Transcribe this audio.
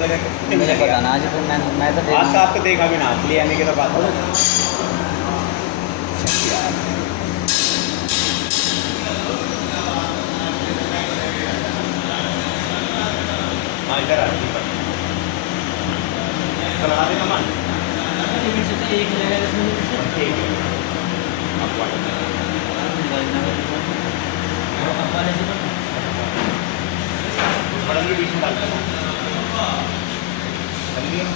मुझे पता ना आज तो मैं तो आज का आपको देखा भी ना ले आने के तो बात हो। हाँ इधर आ लगा देना मान एक जगह ठीक है आप बड़ा भी बीच में डाल देना ठीक है